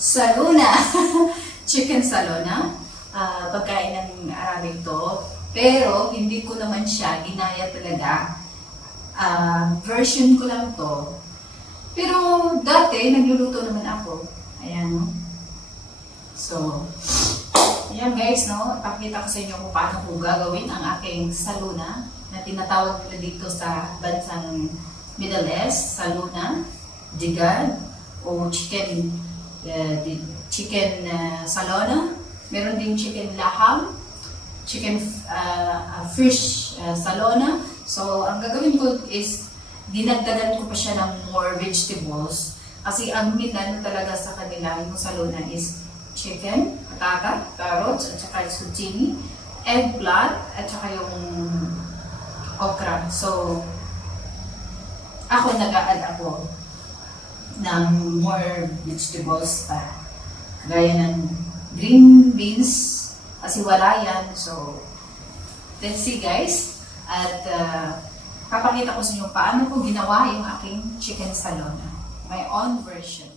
Salona. Chicken Salona. Pagkain ng Arabic to. Pero, hindi ko naman siya ginaya talaga. Version ko lang to. Pero, dati, nagluluto naman ako. Ayan, no? So, ayan guys, no? Pakita ko sa inyo kung paano ko gagawin ang aking Salona na tinatawag nila dito sa bansang Middle East, Salona, Digad, o chicken Salona. Meron din chicken laham, chicken fish Salona. So, ang gagawin ko is dinagdagan ko pa siya ng more vegetables kasi ang minan talaga sa kanila yung Salona is chicken, patata, carrots, at saka zucchini, eggplant, at saka yung okra. So, ako nag-a-add ako ng more vegetables pa. Gaya ng green beans, kasi wala yan. So, let's see guys. At papakita ko sa inyo paano ko ginawa yung aking chicken Salona. My own version.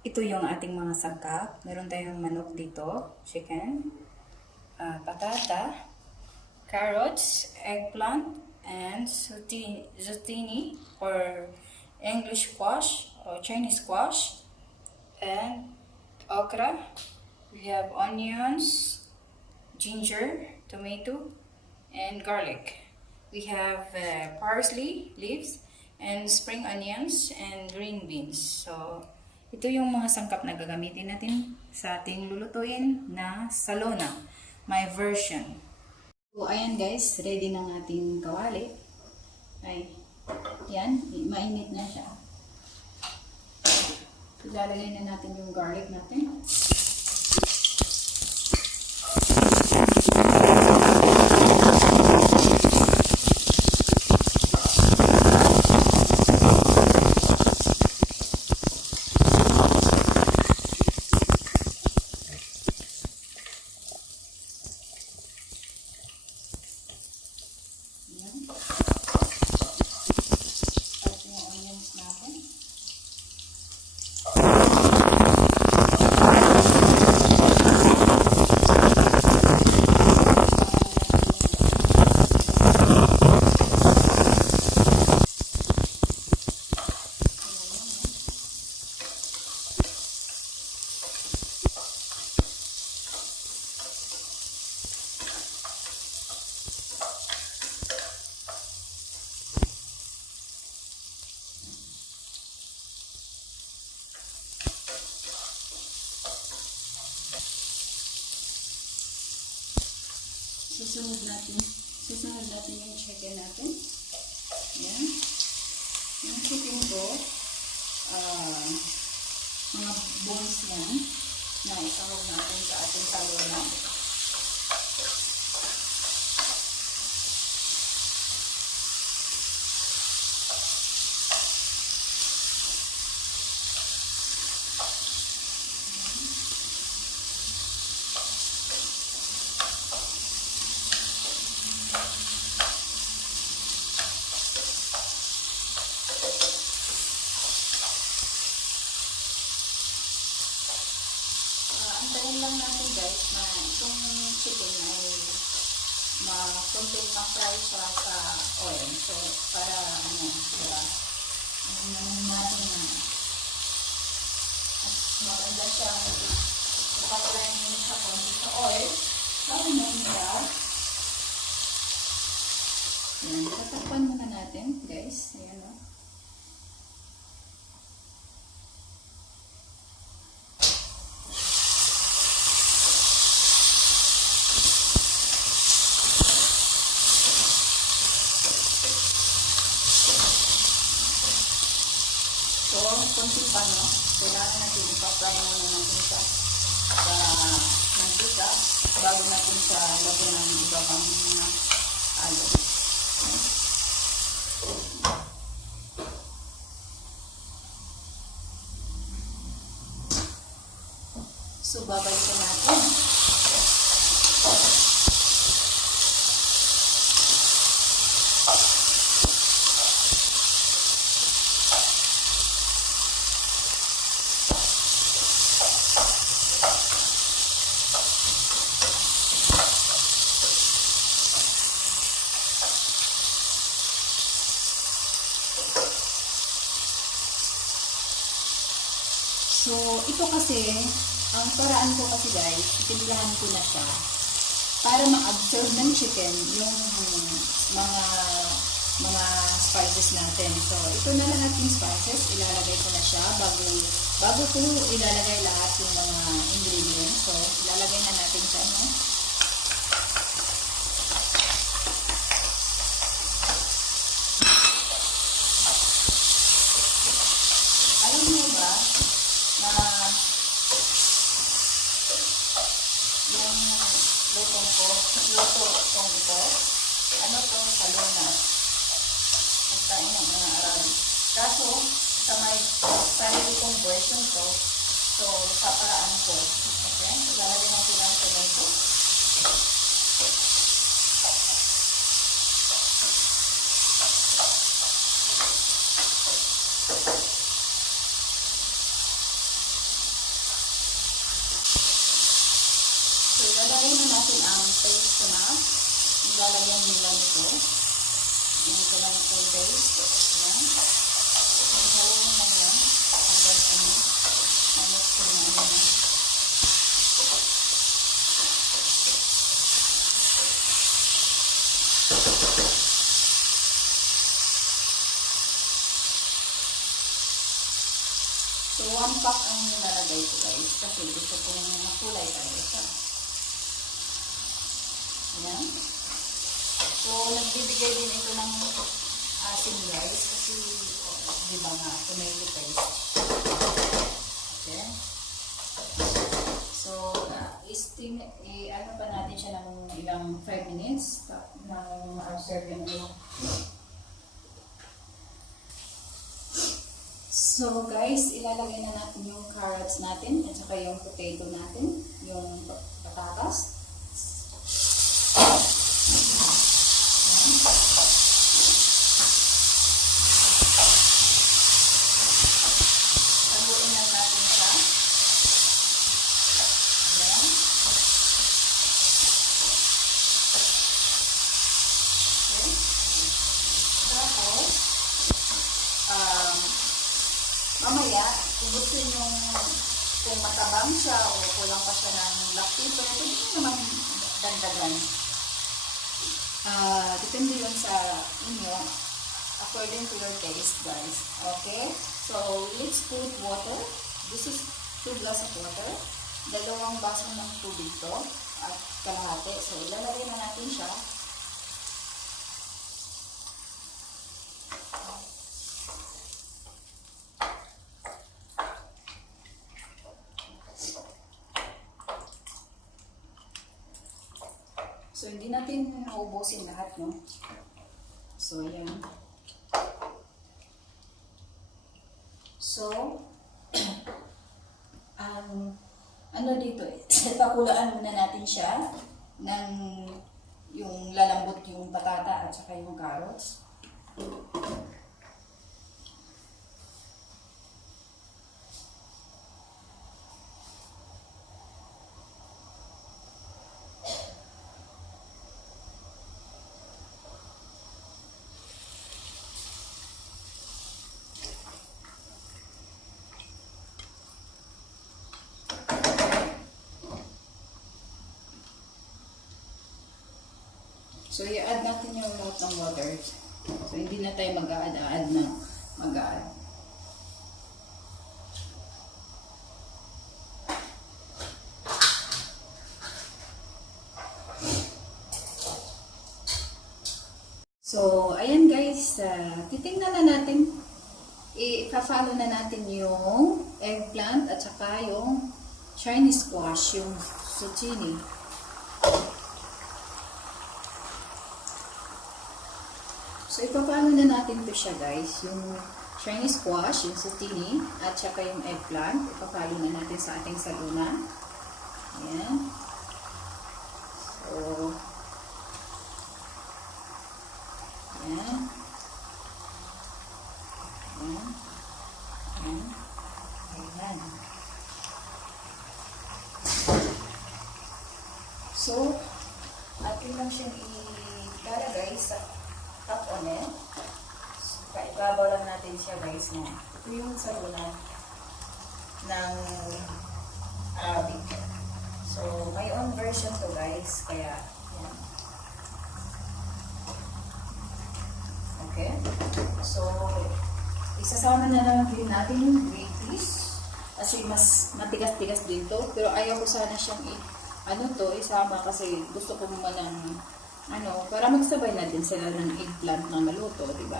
Ito yung ating mga sangkap. Meron tayong manok dito, chicken, patata, carrots, eggplant, and zucchini or English squash or Chinese squash, and okra. We have onions, ginger, tomato, and garlic. We have parsley leaves and spring onions and green beans. So, ito yung mga sangkap na gagamitin natin sa ating lulutuin na Salona, my version. So, ayan guys, ready na ng ating kawali. Ay, yan, mainit na siya. Ilalagay na natin yung garlic natin. Susunod natin yung chicken natin. Ayan. Yung chicken ko, mga bones yan na isahog natin sa ating Salona. Antayin lang natin guys na itong chicken ay ma-contain ma-fry siya sa oil. So, para diba? Naman natin na mas maganda siya. Ipapry nyo siya konti sa oil. Bago naman siya. Yan, tatakpan muna natin guys. Ayan o. So, konti pa, no? Kailangan natin ipapry muna natin siya sa mantika bago natin siya lagyan ng iba pang mga alo. So, babalikan natin. So, ito kasi, ang paraan ko kasi guys, timplahan ko na siya para ma-absorb ng chicken yung mga spices natin. So, ito na lang ating spices. Ilalagay ko na siya bago ko ilalagay lahat yung mga ingredients. So, ilalagay na natin siya, no? Alam mo ba na yung luto tong ito, ano tong Salona pagkain ng mga Arabic. Kaso, sa may sarili kong version to, so sa paraan ko. Okay? So, lalagay natin ang tomato. So, ilalagay na natin ang paste na. Ilalagyan nila nito. Yung tomato paste. Ayan. Ilalagay naman yan. Hanggang ano. Hanggang ko na ano na. So, 1 pack ang nilalagay ko guys. Kasi gusto kong makulay talaga siya. Ayan. So, nagbibigay din ito ng asin guys. Kasi, di ba nga, tomato paste. Okay. So, ano pa natin siya ng ilang 5 minutes nang ma-absorb yung So guys, ilalagay na natin yung carrots natin at saka yung potato natin, yung patatas. Haluin lang natin siya. Ayan. Okay. Tapos, mamaya, kung gusto nyo, kung matabang siya o kulang pa siya ng black pepper, pwede nyo naman dagdagan. Depende yun sa inyo, according to your taste, guys. Okay? So, let's put water. This is 2 glass of water. 2 baso ng tubig to at kalahati. So, ilalagay na natin siya. So, hindi natin naubusin lahat, no? So, ayan. So, ano dito eh, pakulaan muna natin siya ng yung lalambot yung patata at saka yung carrots. So, i-add natin yung lahat ng water. So, hindi na tayo mag-add na mag-add. So, ayan guys, titingnan na natin. I-follow na natin yung eggplant at saka yung Chinese squash, yung zucchini. So, ipapalo na natin ito siya guys, yung Chinese squash, yung zucchini, at saka yung eggplant. Ipapalo na natin sa ating salona. Ayan. So, ayan. Ayan. Ayan. Ayan. So, atin lang siyang ilalagay sa top on it. Ibabaw lang natin siya guys na. Ito yung salona. ng Arabic. So, my own version to guys, kaya yan. Okay? So, isasama na lang din natin yung green peas. Kasi mas matigas-tigas dito. Pero ayaw ko sana siyang isama kasi gusto ko naman ng para magsabay na din sila ng eggplant na maluto, di ba?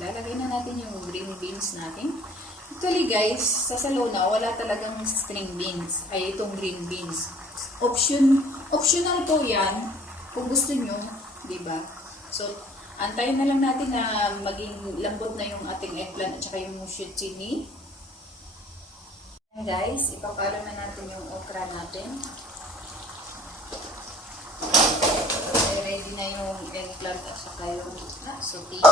Lalagay na natin yung green beans natin. Actually guys, sa Salona, wala talagang string beans. Ay, itong green beans. Optional po yan. Kung gusto nyo, di ba? So, antayin na lang natin na maging lambot na yung ating eggplant at saka yung zucchini. Guys, ipapalo na natin yung okra natin. Okay, ready na yung eggplant at saka yung zucchini.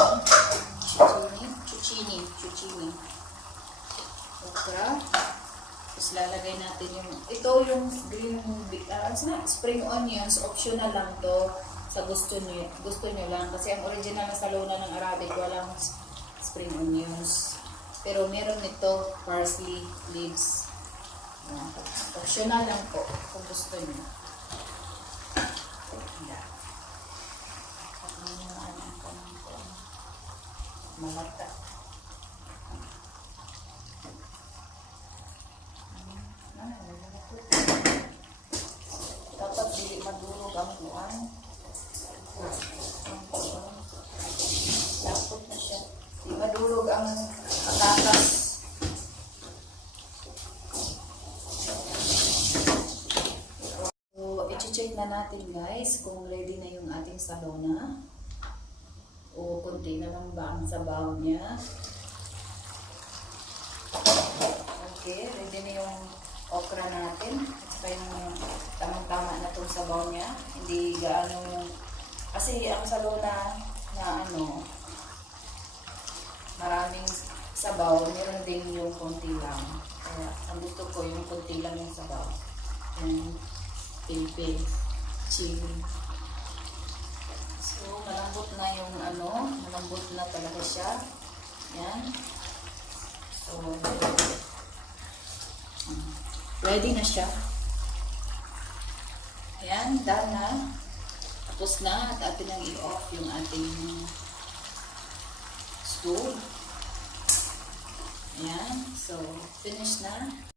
Okra. Tapos lalagay natin yung green spring onions, optional lang to sa gusto nyo lang kasi ang original na Salona ng Arabic walang spring onions. Pero meron nito parsley leaves. Optional lang po kung gusto nyo. Malata. Dapat dili madurog ang buwan. Lapot na siya. Di madurog ang patatas. So, i-check na natin guys kung ready na yung ating Salona. O konti na lang ba ang sabaw niya. Okay, ready na yung okra natin. At saka yung tamang-tama na itong sabaw niya. Hindi gaano kasi ang Salona na maraming sabaw, meron din yung konti lang. Kaya ang gusto ko yung konti lang yung sabaw. Yung pilpil, chilli. So, malambot na yung malambot na talaga siya. Yan. So, ready na siya. Ayan, done na. Tapos na, at atin nang i-off yung ating stove. Ayan, so, finish na.